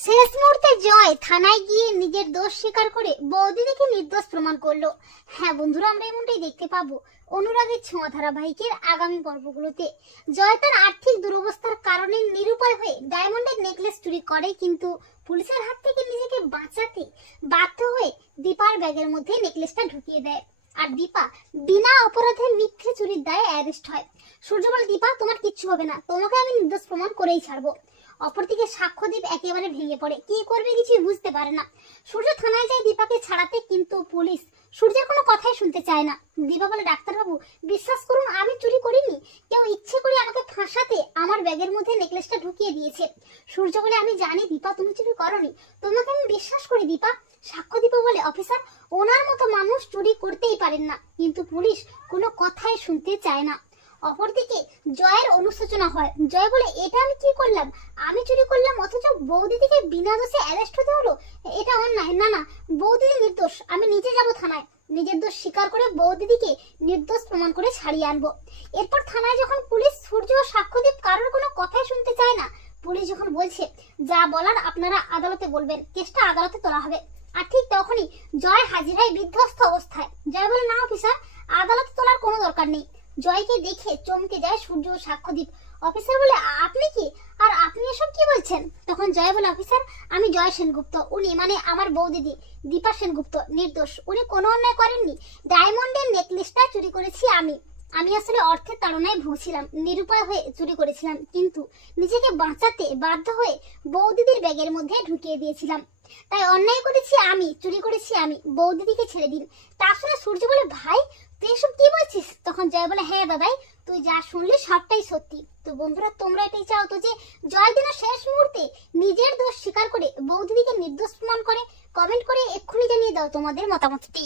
শেষ মুহূর্তে জয় থানায় গিয়ে নিজের দোষ স্বীকার করে বৌদিদিকে নির্দোষ প্রমাণ করলো। হ্যাঁ বন্ধুরা, আমরা এমনটাই দেখতে পাবো অনুরাগের ছোঁয়া ধারাবাহিকের আগামী পর্বগুলোতে। জয় তার আর্থিক দুরবস্থার কারণে নিরুপায় হয়ে ডায়মন্ডের নেকলেস চুরি করে, কিন্তু পুলিশের হাত থেকে নিজেকে বাঁচাতে বাধ্য হয়ে দীপার ব্যাগের মধ্যে নেকলেসটা ঢুকিয়ে দেয়। আর দীপা বিনা অপরাধে মিথ্যে চুরির দায়ে অ্যারেস্ট হয়। সূর্য বলে, দীপা তোমার কিচ্ছু হবে না, তোমাকে আমি নির্দোষ প্রমাণ করেই ছাড়বো। অপরদিকে সাক্ষ্যদীপ একেবারে ভেঙে পড়ে, কি করবে কিছুই বুঝতে পারে না। সূর্য থানায় যায় দীপাকে ছাড়াতে, কিন্তু পুলিশ সূর্যের কোনো কথাই শুনতে চায় না। দীপা বলে, ডাক্তারবাবু বিশ্বাস করুন আমি চুরি করিনি, কেউ ইচ্ছে করে আমাকে ফাঁসাতে আমার ব্যাগের মধ্যে নেকলেসটা ঢুকিয়ে দিয়েছে। সূর্য বলে, আমি জানি দীপা তুমি চুরি করনি, তোমাকে আমি বিশ্বাস করি দীপা। সাক্ষ্যদীপ বলে, অফিসার ওনার মতো মানুষ চুরি করতেই পারেন না, কিন্তু পুলিশ কোনো কথাই শুনতে চায় না। অপরদিকে জয়ের অনুশোচনা হয়। জয় বলে, এটা আমি কি করলাম? আমি চুরি করলাম অথচ বৌদিদিকে বিনা দোষে অ্যারেস্ট হতে হলো, এটা অন্যায়। না না, বৌদিদি নির্দোষ, আমি নিজে যাব থানায়, নিজের দোষ স্বীকার করে বৌদিদিকে নির্দোষ প্রমাণ করে ছাড়িয়ে আনবো। এরপর থানায় যখন পুলিশ সূর্য ও সাক্ষ্যদীপ কারোর কোনো কথাই শুনতে চায় না, পুলিশ যখন বলছে যা বলার আপনারা আদালতে বলবেন, কেসটা আদালতে তোলা হবে, আর ঠিক তখনই জয় হাজির হয় বিধ্বস্ত অবস্থায়। জয় বলে, না অফিসার, আদালতে তোলার কোনো দরকার নেই। জয়কে দেখে চমকে যায় সূর্য ও সাক্ষ্যদীপ। অফিসার বলে, আপনি কি, আর আপনি এসব কি বলছেন? তখন জয় বলে, অফিসার আমি জয় সেনগুপ্ত, উনি মানে আমার বৌদিদি দীপা সেনগুপ্ত নির্দোষ, উনি কোনো অন্যায় করেননি। ডায়মন্ডের নেকলেসটা চুরি করেছি আমি আসলে অর্থের তাড়নায় ভুগছিলাম, নিরুপায় হয়ে চুরি করেছিলাম, কিন্তু নিজেকে বাঁচাতে বাধ্য হয়ে বৌদিদির ব্যাগের মধ্যে ঢুকিয়ে দিয়েছিলাম। তাই অন্যায় করেছি আমি, চুরি করেছি আমি, বৌদিদিকে ছেড়ে দিন। তা শুনে সূর্য বলে, ভাই তুই এসব কি বলছিস? তখন জয় বলে, হ্যাঁ দাদাই, তুই যা শুনলি সবটাই সত্যি। তো বন্ধুরা, তোমরা এটাই চাও তো যে জয় দিনের শেষ মুহূর্তে নিজের দোষ স্বীকার করে বৌদিদিকে নির্দোষ প্রমাণ করে? কমেন্ট করে এক্ষুনি জানিয়ে দাও তোমাদের মতামতটি।